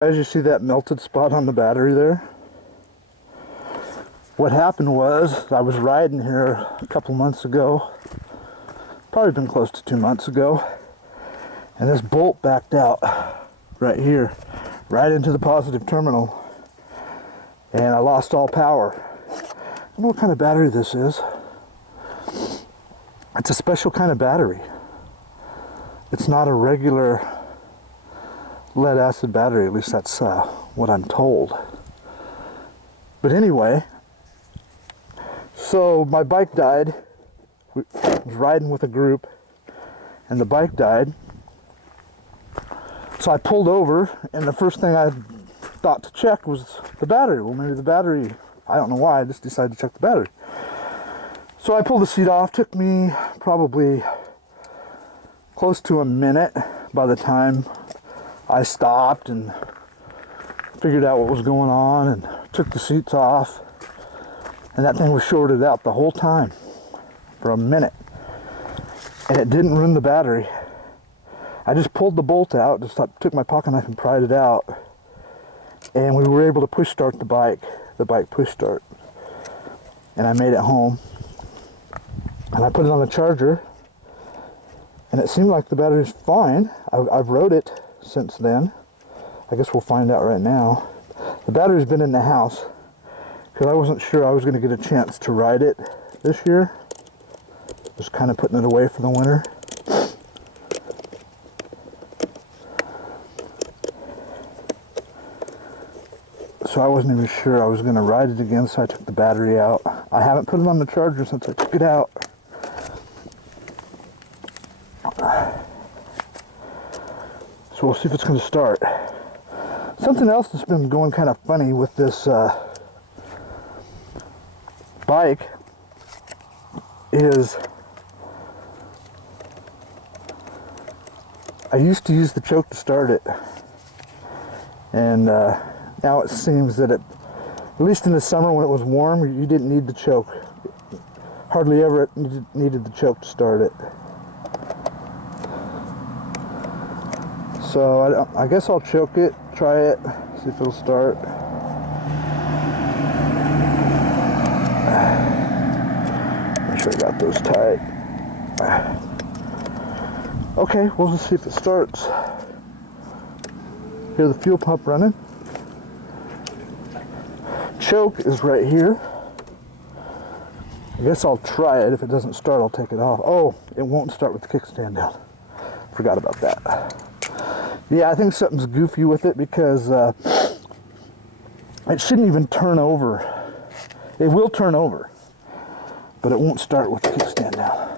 As you see that melted spot on the battery there, what happened was I was riding here a couple months ago, probably been close to 2 months ago, and this bolt backed out right here, right into the positive terminal, and I lost all power. I don't know what kind of battery this is. It's a special kind of battery. It's not a regular lead acid battery, at least that's what I'm told. But anyway, so my bike died. I was riding with a group and the bike died. So I pulled over, and the first thing I thought to check was the battery. Well, maybe the battery, I don't know why, I just decided to check the battery. So I pulled the seat off. Took me probably close to a minute by the time I stopped and figured out what was going on and took the seats off, and that thing was shorted out the whole time for a minute, and it didn't ruin the battery. I just pulled the bolt out, just took my pocket knife and pried it out, and we were able to push start the bike push start, and I made it home, and I put it on the charger, and it seemed like the battery's fine. I've rode it since then. I guess we'll find out right now. The battery's been in the house because I wasn't sure I was going to get a chance to ride it this year. Just kind of putting it away for the winter. So I wasn't even sure I was going to ride it again, so I took the battery out. I haven't put it on the charger since I took it out. So we'll see if it's going to start. Something else that's been going kind of funny with this bike is I used to use the choke to start it, and now it seems that at least in the summer when it was warm, you didn't need the choke. Hardly ever needed the choke to start it. So I guess I'll choke it, try it, see if it'll start. Make sure I got those tight. Okay, we'll just see if it starts. Hear the fuel pump running. Choke is right here. I guess I'll try it. If it doesn't start, I'll take it off. Oh, it won't start with the kickstand down. Forgot about that. Yeah, I think something's goofy with it because it shouldn't even turn over. It will turn over, but it won't start with the kickstand down.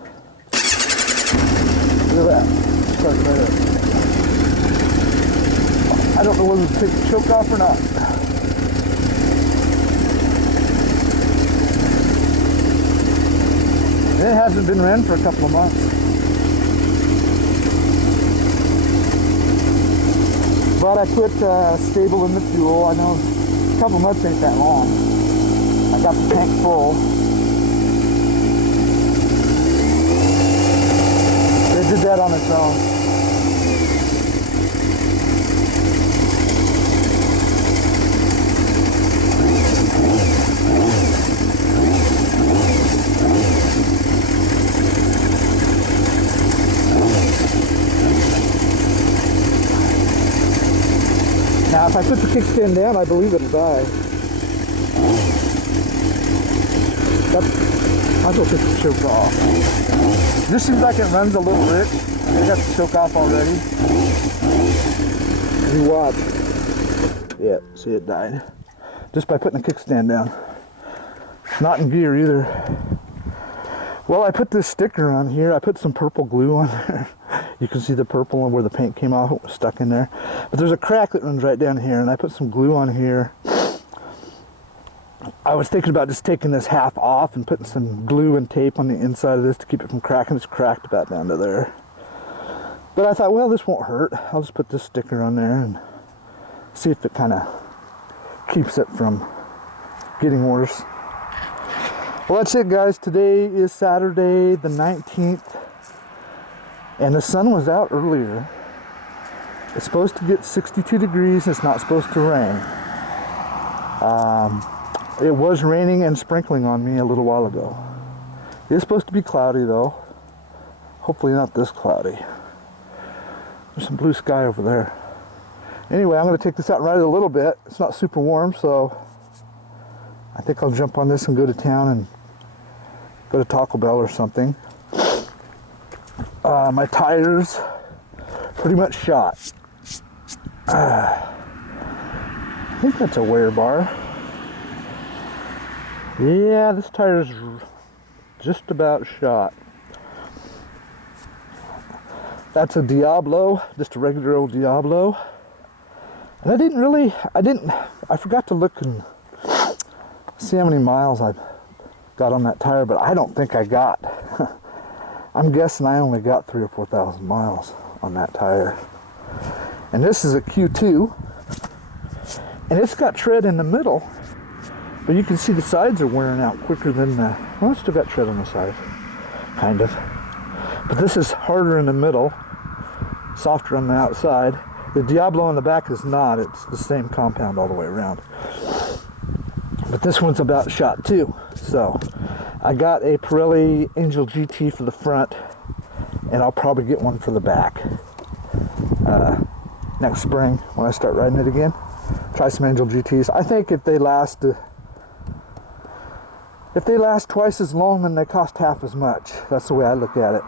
Look at that. Start right up. I don't know whether to take the choke off or not. It hasn't been ran for a couple of months. But I put stable in the fuel. I know a couple months ain't that long. I got the tank full. It did that on its own. Now, if I put the kickstand down, I believe it'll die. I'll go take the choke off. This seems like it runs a little rich. I got the choke off already. You watch. Yeah, see, it died. Just by putting the kickstand down. Not in gear either. Well, I put this sticker on here. I put some purple glue on there. You can see the purple and where the paint came off. It was stuck in there. But there's a crack that runs right down here, and I put some glue on here. I was thinking about just taking this half off and putting some glue and tape on the inside of this to keep it from cracking. It's cracked about down to there. But I thought, well, this won't hurt. I'll just put this sticker on there and see if it kind of keeps it from getting worse. Well, that's it, guys. Today is Saturday the 19th, and the sun was out earlier. It's supposed to get 62 degrees. It's not supposed to rain. It was raining and sprinkling on me a little while ago. It is supposed to be cloudy though. Hopefully not this cloudy. There's some blue sky over there. Anyway, I'm going to take this out and ride it a little bit. It's not super warm, so I think I'll jump on this and go to town and go to Taco Bell or something. My tires pretty much shot. I think that's a wear bar. Yeah, this tire's just about shot. That's a Diablo, just a regular old Diablo. And I forgot to look and see how many miles I got on that tire, but I don't think I got. I'm guessing I only got 3,000 or 4,000 miles on that tire. And this is a Q2, and it's got tread in the middle, but you can see the sides are wearing out quicker than the, well, it's still got tread on the side, kind of. But this is harder in the middle, softer on the outside. The Diablo on the back is not. It's the same compound all the way around. But this one's about shot too. So I got a Pirelli Angel GT for the front, and I'll probably get one for the back next spring when I start riding it again. Try some Angel GTs. I think if they last twice as long, then they cost half as much. That's the way I look at it.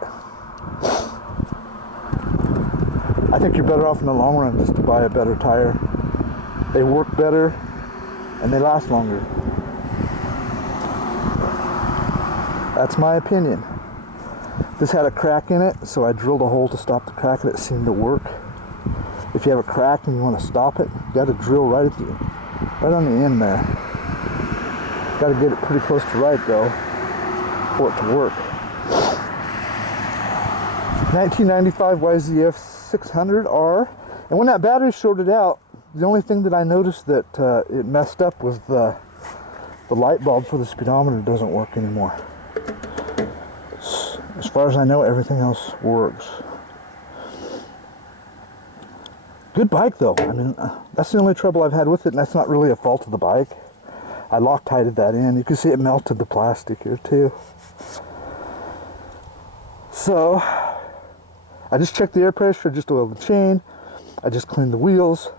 I think you're better off in the long run just to buy a better tire. They work better and they last longer. That's my opinion. This had a crack in it, so I drilled a hole to stop the crack, and it seemed to work. If you have a crack and you want to stop it, you got to drill right on the end there. Got to get it pretty close to right though for it to work. 1995 YZF 600R, and when that battery shorted out, the only thing that I noticed that it messed up was the light bulb for the speedometer doesn't work anymore. As far as I know, everything else works. Good bike though. I mean, that's the only trouble I've had with it, and that's not really a fault of the bike. I Loctited that in. You can see it melted the plastic here too. So I just checked the air pressure, just oiled the chain. I just cleaned the wheels.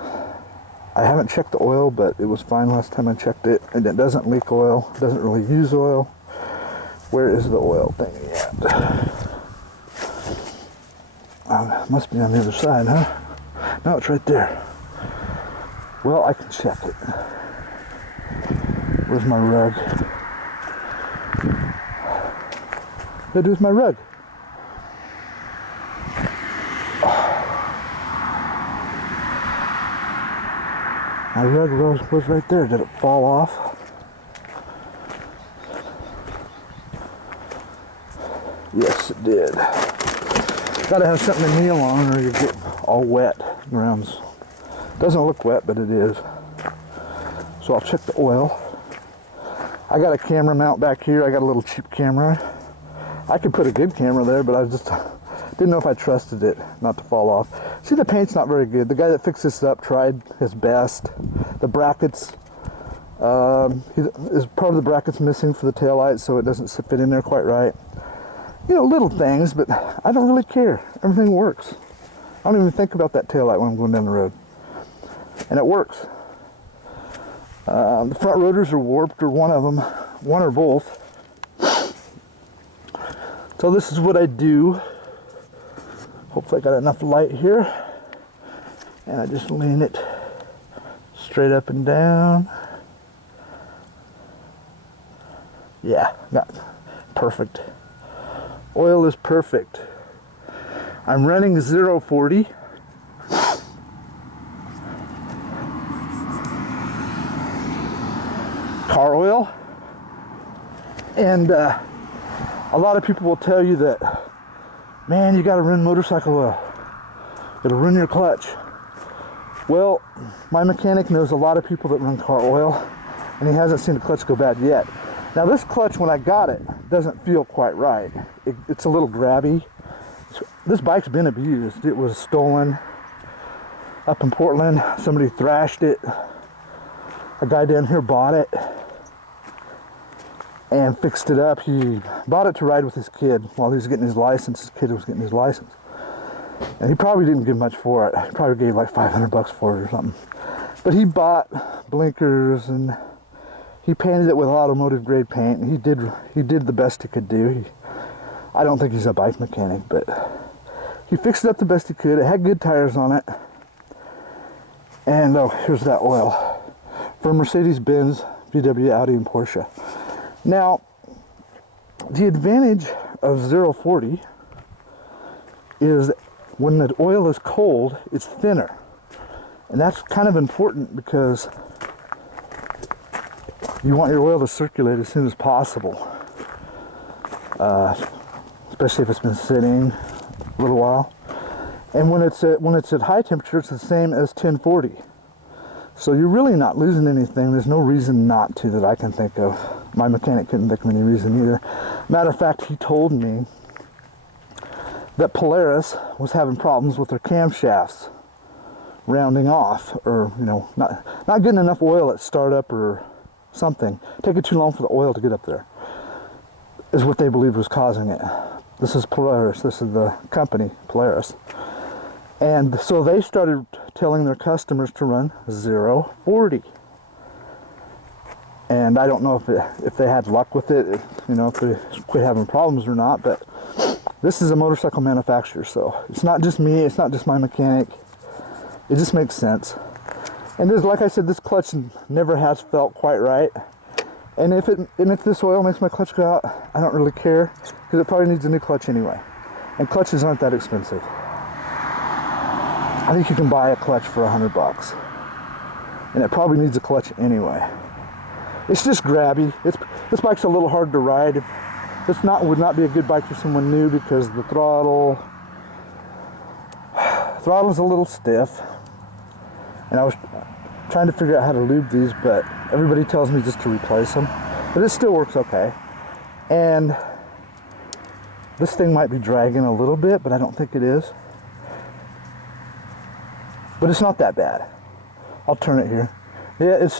I haven't checked the oil, but it was fine last time I checked it. And it doesn't leak oil, it doesn't really use oil. Where is the oil thing at? Must be on the other side, huh? No, it's right there. Well, I can check it. Where's my rug? What do with my rug? My rug was right there. Did it fall off? Yes, it did. Gotta have something to kneel on or you get all wet. Grounds. Doesn't look wet, but it is. So I'll check the oil. I got a camera mount back here. I got a little cheap camera. I could put a good camera there, but I just didn't know if I trusted it not to fall off. See, the paint's not very good. The guy that fixed this up tried his best. The brackets, is part of the brackets missing for the taillight, so it doesn't fit in there quite right. You know, little things, but I don't really care. Everything works. I don't even think about that taillight when I'm going down the road. And it works. The front rotors are warped, or one of them, one or both. So this is what I do. Hopefully I got enough light here. And I just lean it straight up and down. Yeah, got perfect. Oil is perfect. I'm running 040. Car oil. And a lot of people will tell you that, man, you gotta run motorcycle oil. It'll ruin your clutch. Well, my mechanic knows a lot of people that run car oil, and he hasn't seen the clutch go bad yet. Now this clutch, when I got it, doesn't feel quite right. It's a little grabby. this bike's been abused. It was stolen up in Portland. Somebody thrashed it. A guy down here bought it and fixed it up. He bought it to ride with his kid while he was getting his license. His kid was getting his license. And he probably didn't give much for it. He probably gave like $500 for it or something. But he bought blinkers and he painted it with automotive grade paint. And he did the best he could do. I don't think he's a bike mechanic, but he fixed it up the best he could. It had good tires on it. And oh, here's that oil for Mercedes-Benz, VW, Audi, and Porsche. Now, the advantage of 040 is when the oil is cold, it's thinner. And that's kind of important because you want your oil to circulate as soon as possible. Especially if it's been sitting a little while. And when it's at high temperature, it's the same as 1040. So you're really not losing anything. There's no reason not to that I can think of. My mechanic couldn't think of any reason either. Matter of fact, he told me that Polaris was having problems with their camshafts rounding off, or not getting enough oil at startup or something. Taking too long for the oil to get up there is what they believed was causing it. This is Polaris. This is the company, Polaris. And so they started telling their customers to run 040. And I don't know if they had luck with it, if they quit having problems or not, but this is a motorcycle manufacturer, so it's not just me, it's not just my mechanic. It just makes sense. And this, like I said, this clutch never has felt quite right. And if this oil makes my clutch go out, I don't really care, because it probably needs a new clutch anyway. And clutches aren't that expensive. I think you can buy a clutch for $100, and it probably needs a clutch anyway. It's just grabby. This bike's a little hard to ride. Would not be a good bike for someone new because the throttle's a little stiff. And I was trying to figure out how to lube these, but everybody tells me just to replace them. But it still works okay. And this thing might be dragging a little bit, but I don't think it is. But it's not that bad. I'll turn it here. Yeah, it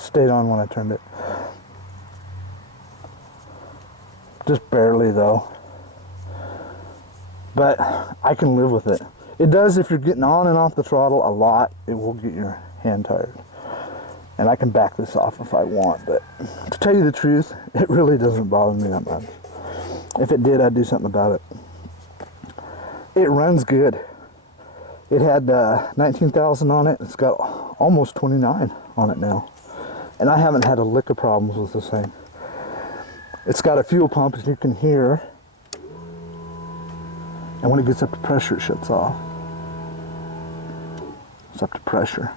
stayed on when I turned it. Just barely though. But I can live with it. It does, if you're getting on and off the throttle a lot, it will get your hand tired. And I can back this off if I want, but to tell you the truth, it really doesn't bother me that much. If it did, I'd do something about it. It runs good. It had 19,000 on it. It's got almost 29 on it now. And I haven't had a lick of problems with this thing. It's got a fuel pump, as you can hear. And when it gets up to pressure, it shuts off. It's up to pressure.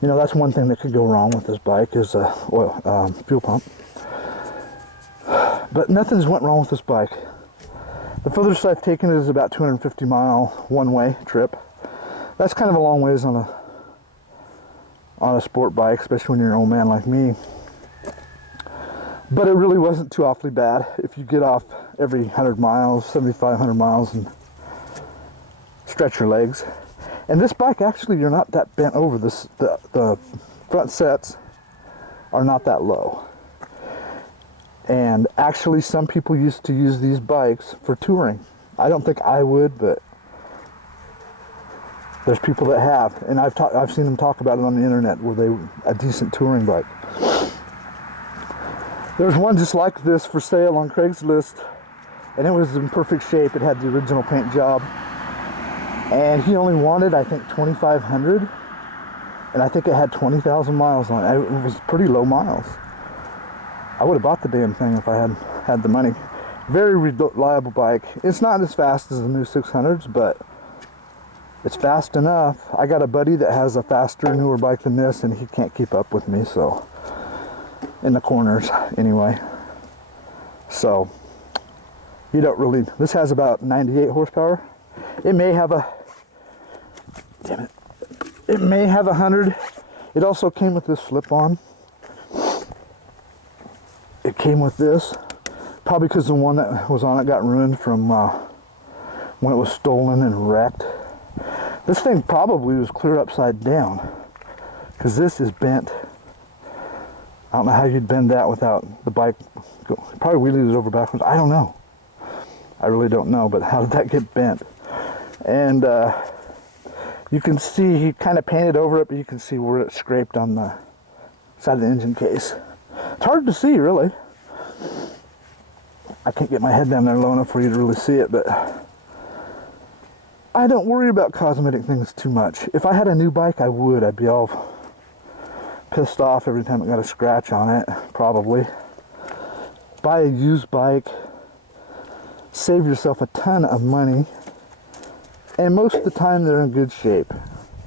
That's one thing that could go wrong with this bike is a fuel pump. But nothing's went wrong with this bike. The furthest I've taken it is about 250-mile one-way trip. That's kind of a long ways on a sport bike, especially when you're an old man like me. But it really wasn't too awfully bad. If you get off every 100 miles, 7,500 miles, and stretch your legs. And this bike, actually, you're not that bent over. The front sets are not that low. And actually, some people used to use these bikes for touring. I don't think I would, but there's people that have. And I've seen them talk about it on the internet, a decent touring bike. There's one just like this for sale on Craigslist, and it was in perfect shape. It had the original paint job. And he only wanted, I think, 2,500. And I think it had 20,000 miles on it. It was pretty low miles. I would have bought the damn thing if I had the money. Very reliable bike. It's not as fast as the new 600s, but it's fast enough. I got a buddy that has a faster, newer bike than this, and he can't keep up with me, so, in the corners, anyway. So, you don't really, this has about 98 horsepower. It may have it may have 100. It also came with this flip-on. It came with this, probably because the one that was on it got ruined from when it was stolen and wrecked. This thing probably was clear upside down, because this is bent. I don't know how you'd bend that without the bike. Probably wheelied it over backwards. I don't know. I really don't know, but how did that get bent? And you can see he kind of painted over it, but you can see where it scraped on the side of the engine case. It's hard to see, really. I can't get my head down there low enough for you to really see it, but I don't worry about cosmetic things too much. If I had a new bike, I would. I'd be all pissed off every time it got a scratch on it, probably. Buy a used bike, save yourself a ton of money, and most of the time they're in good shape.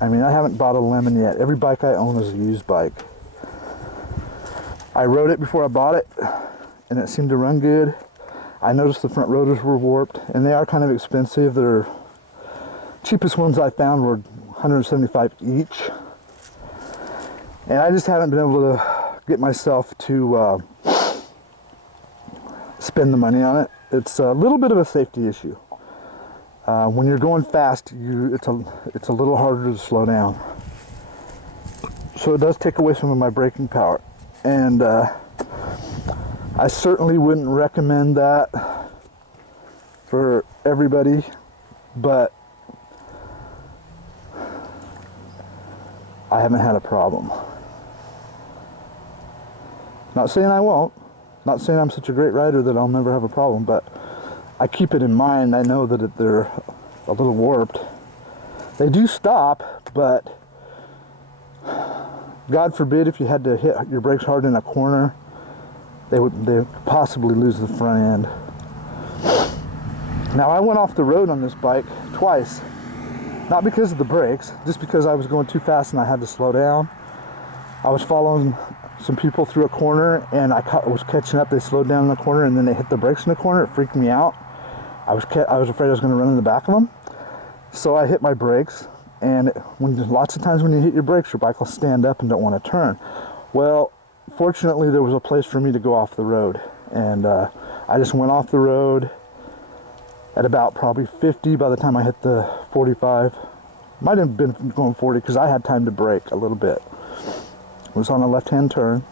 I mean, I haven't bought a lemon yet. Every bike I own is a used bike. I rode it before I bought it, and it seemed to run good. I noticed the front rotors were warped, and they are kind of expensive. Their cheapest ones I found were $175 each. And I just haven't been able to get myself to spend the money on it. It's a little bit of a safety issue. When you're going fast, it's a little harder to slow down. So it does take away some of my braking power. And I certainly wouldn't recommend that for everybody, but I haven't had a problem. Not saying I won't. Not saying I'm such a great rider that I'll never have a problem, but I keep it in mind. I know that they're a little warped. They do stop, but God forbid if you had to hit your brakes hard in a corner, they would possibly lose the front end. Now, I went off the road on this bike twice, not because of the brakes, just because I was going too fast and I had to slow down. I was following some people through a corner, and I was catching up. They slowed down in the corner, and then they hit the brakes in the corner. It freaked me out. I was afraid I was going to run in the back of them. So I hit my brakes, and lots of times when you hit your brakes, your bike will stand up and don't want to turn. Well, fortunately, there was a place for me to go off the road, and I just went off the road at about probably 50 by the time I hit the 45. Might have been going 40 because I had time to brake a little bit. It was on a left-hand turn,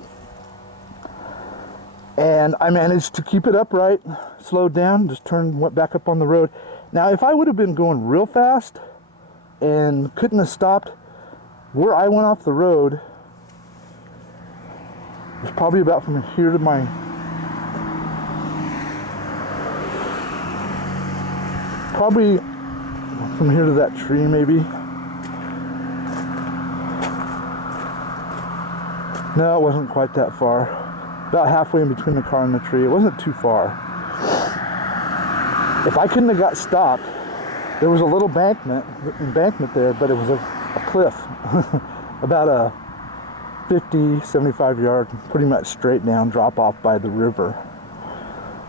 and I managed to keep it upright, slowed down, just went back up on the road. Now, if I would have been going real fast and couldn't have stopped, where I went off the road was probably about from here to probably from here to that tree, maybe. No, it wasn't quite that far. About halfway in between the car and the tree. It wasn't too far. If I couldn't have got stopped, there was a little embankment there, but it was a cliff. About a 50, 75 yard, pretty much straight down drop off by the river.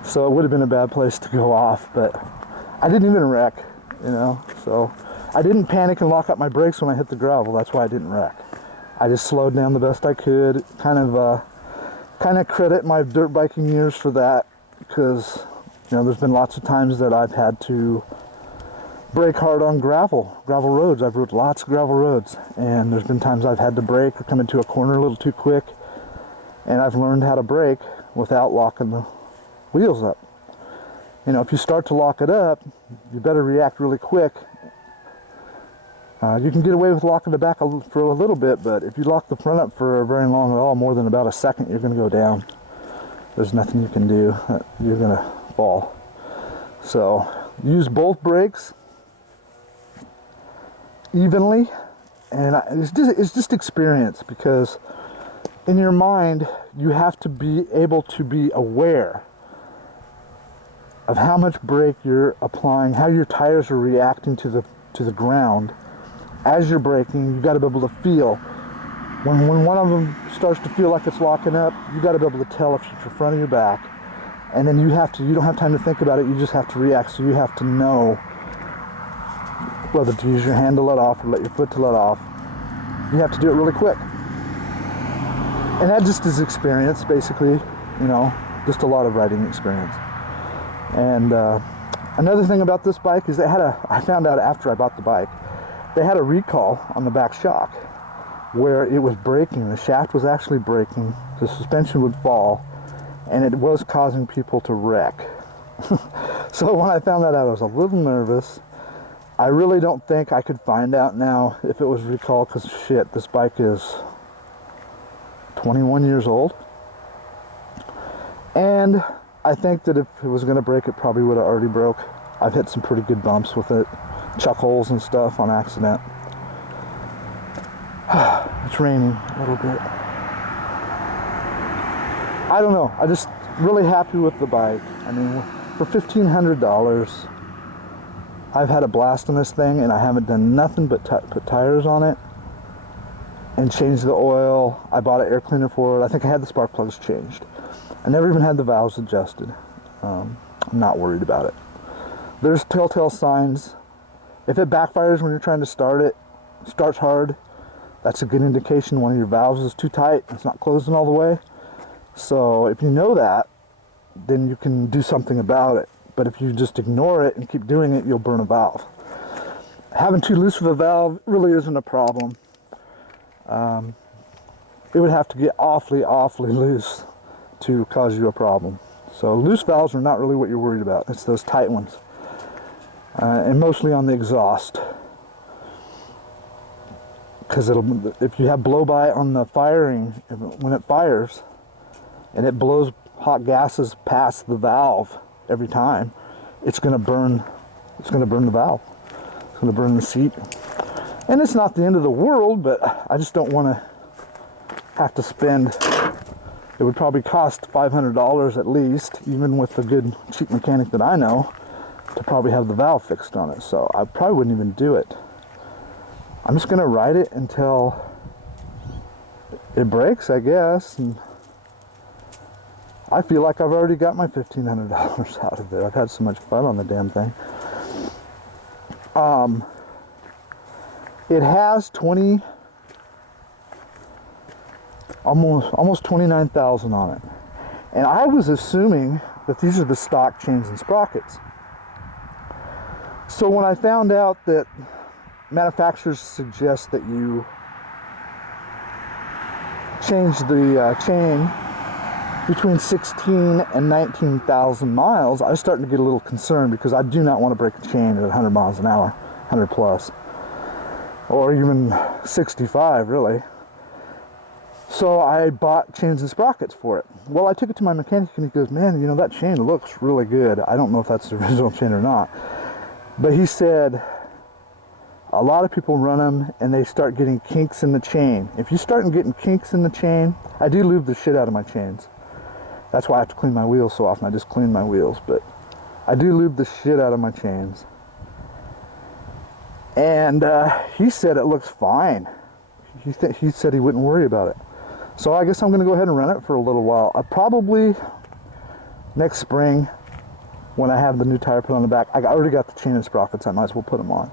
So it would have been a bad place to go off, but I didn't even wreck, you know. So I didn't panic and lock up my brakes when I hit the gravel. That's why I didn't wreck. I just slowed down the best I could. Kind of credit my dirt biking years for that, because you know there's been lots of times that I've had to brake hard on gravel roads. I've rode lots of gravel roads, and there's been times I've had to brake or come into a corner a little too quick, and I've learned how to brake without locking the wheels up. You know, if you start to lock it up, you better react really quick. You can get away with locking the back for a little bit, but if you lock the front up for very long at all, more than about a second, you're going to go down. There's nothing you can do. You're going to fall. So use both brakes evenly, and it's just experience, because in your mind you have to be able to be aware of how much brake you're applying, how your tires are reacting to the ground as you're braking. You've got to be able to feel when one of them starts to feel like it's locking up. You got to be able to tell if it's your front or your back, and then you don't have time to think about it. You just have to react. So you have to know whether to use your hand to let off or let your foot to let off. You have to do it really quick, and that just is experience, basically. You know, just a lot of riding experience. And Another thing about this bike is I found out after I bought the bike, they had a recall on the back shock where it was breaking. The shaft was actually breaking, the suspension would fall, and it was causing people to wreck. So when I found that out, I was a little nervous. I really don't think I could find out now if it was recalled, because shit, this bike is 21 years old. And I think that if it was going to break, it probably would have already broke. I've hit some pretty good bumps with it, chuck holes and stuff on accident. It's raining a little bit. I don't know. I'm just really happy with the bike. I mean, for $1,500, I've had a blast on this thing, and I haven't done nothing but put tires on it and change the oil. I bought an air cleaner for it. I think I had the spark plugs changed. I never even had the valves adjusted. I'm not worried about it. There's telltale signs. If it backfires when you're trying to start it, starts hard, that's a good indication one of your valves is too tight. It's not closing all the way. So if you know that, then you can do something about it. But if you just ignore it and keep doing it, you'll burn a valve. Having too loose of a valve really isn't a problem. It would have to get awfully, awfully loose to cause you a problem. So loose valves are not really what you're worried about. It's those tight ones. And mostly on the exhaust. Because if you have blow-by on the firing, when it fires, and it blows hot gases past the valve every time, it's going to burn the valve. It's going to burn the seat. And it's not the end of the world, but I just don't want to have to spend, it would probably cost $500 at least, even with the good cheap mechanic that I know, to probably have the valve fixed on it. So I probably wouldn't even do it. I'm just going to ride it until it breaks, I guess. And I feel like I've already got my $1,500 out of it. I've had so much fun on the damn thing. It has almost 29,000 on it. And I was assuming that these are the stock chains and sprockets. So when I found out that manufacturers suggest that you change the chain between 16 and 19,000 miles, I was starting to get a little concerned, because I do not want to break a chain at 100 miles an hour, 100 plus, or even 65 really. So I bought chains and sprockets for it. Well, I took it to my mechanic and he goes, man, you know, that chain looks really good. I don't know if that's the original chain or not, but he said a lot of people run them and they start getting kinks in the chain. If you start getting kinks in the chain, I do lube the shit out of my chains. That's why I have to clean my wheels so often. I just clean my wheels, but I do lube the shit out of my chains. And he said it looks fine. He said he wouldn't worry about it. So I guess I'm going to go ahead and run it for a little while. Probably next spring, when I have the new tire put on the back. I already got the chain and sprockets. I might as well put them on.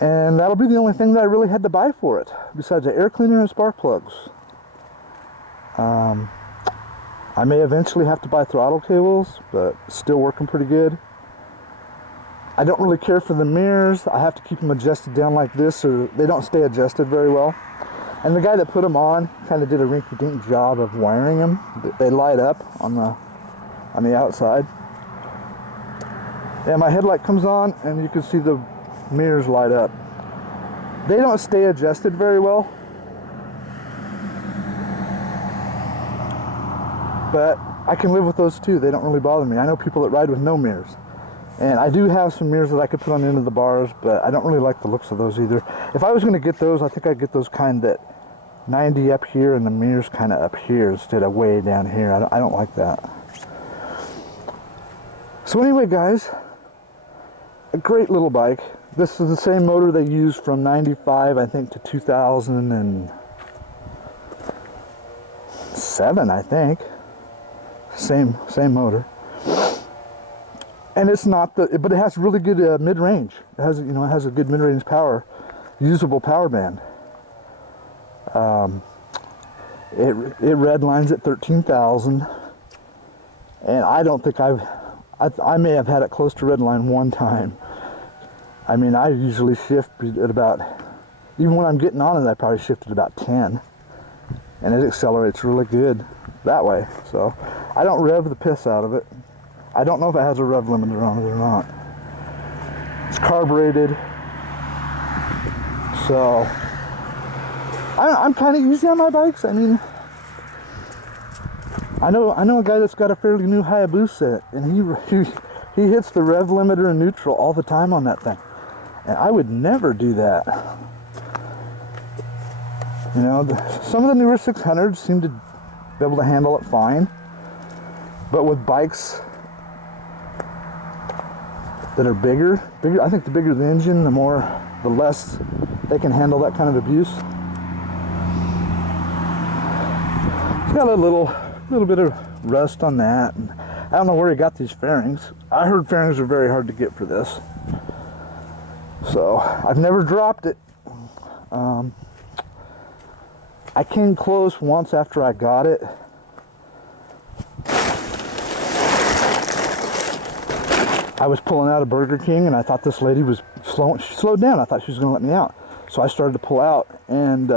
And that'll be the only thing that I really had to buy for it, besides the air cleaner and spark plugs. I may eventually have to buy throttle cables, but still working pretty good. I don't really care for the mirrors. I have to keep them adjusted down like this, or they don't stay adjusted very well. And the guy that put them on kind of did a rinky-dink job of wiring them. They light up on the outside. Yeah, my headlight comes on and you can see the mirrors light up. They don't stay adjusted very well, but I can live with those too. They don't really bother me. I know people that ride with no mirrors. And I do have some mirrors that I could put on the end of the bars, but I don't really like the looks of those either. If I was going to get those, I think I'd get those kind that 90 up here and the mirrors kind of up here instead of way down here. I don't like that. So anyway, guys, a great little bike. This is the same motor they used from 95, I think, to 2007, I think. Same motor. And it's not but it has really good mid-range. It has, it has a good mid-range power, usable power band. It red lines at 13,000, and I don't think I've I may have had it close to red line one time. I mean, I usually shift at about, even when I'm getting on it, I probably shift at about 10. And it accelerates really good that way. So I don't rev the piss out of it. I don't know if it has a rev limiter on it or not. It's carbureted. So I'm kind of easy on my bikes. I mean, I know a guy that's got a fairly new Hayabusa, and he hits the rev limiter in neutral all the time on that thing, and I would never do that. You know, some of the newer 600s seem to be able to handle it fine, but with bikes that are bigger, I think the bigger the engine, the less they can handle that kind of abuse. It's got a little bit of rust on that, and I don't know where he got these fairings. I heard fairings are very hard to get for this, so I've never dropped it. I came close once after I got it. I was pulling out of Burger King, and I thought this lady was she slowed down. I thought she was going to let me out, so I started to pull out, and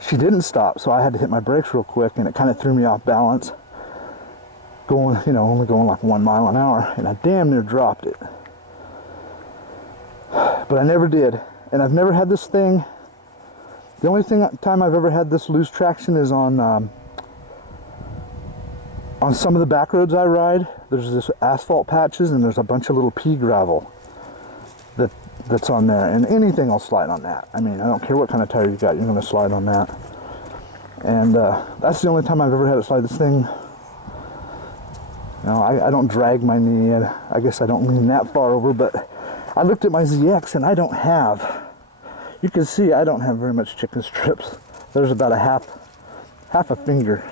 she didn't stop, so I had to hit my brakes real quick, and it kind of threw me off balance, going, you know, only going like 1 mile an hour, and I damn near dropped it. But I never did, and I've never had this thing. The only time I've ever had this lose traction is on some of the back roads I ride. There's this asphalt patches, and there's a bunch of little pea gravel that's on there, and anything will slide on that. I mean, I don't care what kind of tire you got, you're going to slide on that. And that's the only time I've ever had it slide. This thing, you know, I don't drag my knee. I guess I don't lean that far over, but I looked at my ZX, and I don't have, you can see I don't have very much chicken strips. There's about a half a finger.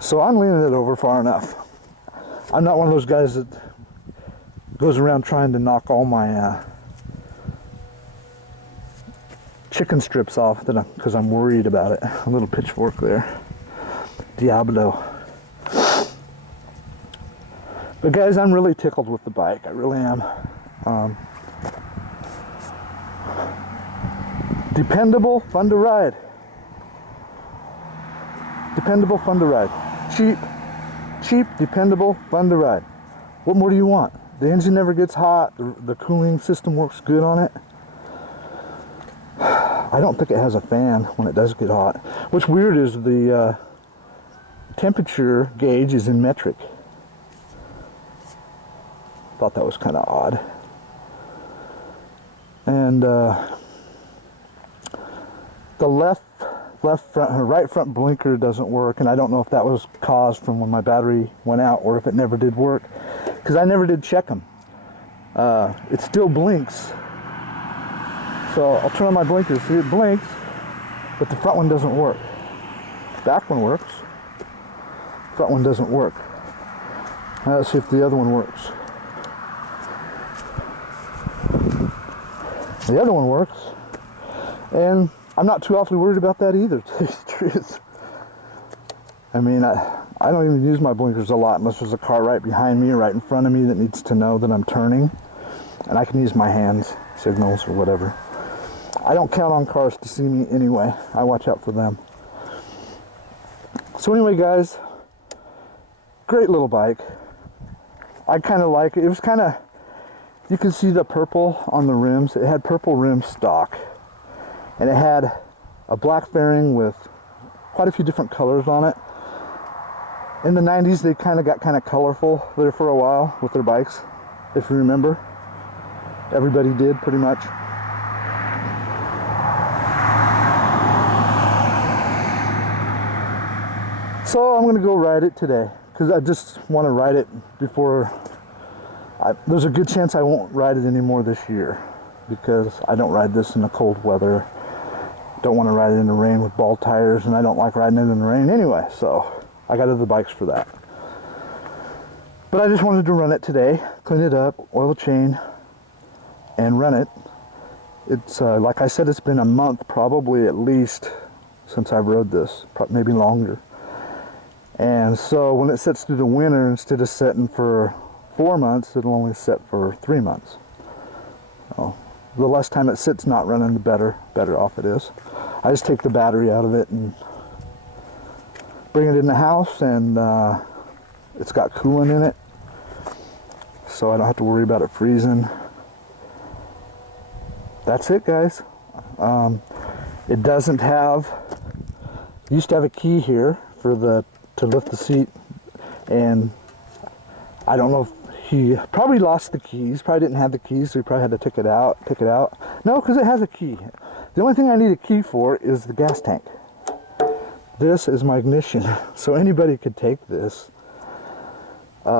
So I'm leaning it over far enough. I'm not one of those guys that goes around trying to knock all my chicken strips off because I'm worried about it. A little pitchfork there. Diablo. But guys, I'm really tickled with the bike. I really am. Dependable, fun to ride. Dependable, fun to ride. Cheap, dependable, fun to ride. What more do you want? The engine never gets hot. The cooling system works good on it. I don't think it has a fan when it does get hot. What's weird is the temperature gauge is in metric. Thought that was kind of odd. And the right front blinker doesn't work, and I don't know if that was caused from when my battery went out or if it never did work, because I never did check them. It still blinks, so I'll turn on my blinkers. See, it blinks, but the front one doesn't work. Back one works. Front one doesn't work. Now let's see if the other one works. The other one works, and I'm not too awfully worried about that either, to tell you the truth. I mean, I don't even use my blinkers a lot unless there's a car right behind me or right in front of me that needs to know that I'm turning, and I can use my hands signals or whatever. I don't count on cars to see me anyway. I watch out for them. So anyway, guys, great little bike. I kind of like it. It was kind of, you can see the purple on the rims. It had purple rims stock, and it had a black fairing with quite a few different colors on it. In the 90s, they kind of got kind of colorful there for a while with their bikes, if you remember. Everybody did, pretty much. So I'm going to go ride it today, because I just want to ride it before there's a good chance I won't ride it anymore this year, because I don't ride this in the cold weather. Don't want to ride it in the rain with ball tires, and I don't like riding it in the rain anyway, so I got other bikes for that. But I just wanted to run it today, clean it up, oil the chain, and run it. It's like I said, it's been a month probably at least since I've rode this, maybe longer. And so when it sits through the winter, instead of setting for 4 months, it'll only set for 3 months. So the less time it sits not running, the better off it is. I just take the battery out of it and bring it in the house, and it's got coolant in it, so I don't have to worry about it freezing. That's it, guys. It doesn't have, used to have a key here for to lift the seat, and I don't know if he probably lost the keys, probably didn't have the keys, so he probably had to pick it out. No, because it has a key. The only thing I need a key for is the gas tank. This is my ignition, so anybody could take this. They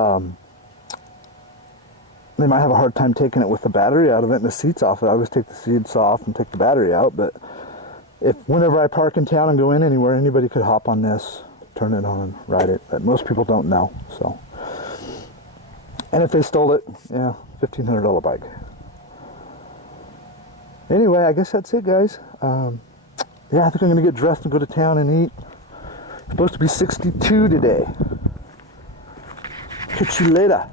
might have a hard time taking it with the battery out of it and the seats off it. I always take the seats off and take the battery out, but whenever I park in town and go in anywhere, anybody could hop on this, turn it on and ride it, but most people don't know, so. And if they stole it, yeah, $1,500 bike. Anyway, I guess that's it, guys. Yeah, I think I'm gonna get dressed and go to town and eat. It's supposed to be 62 today. Catch you later.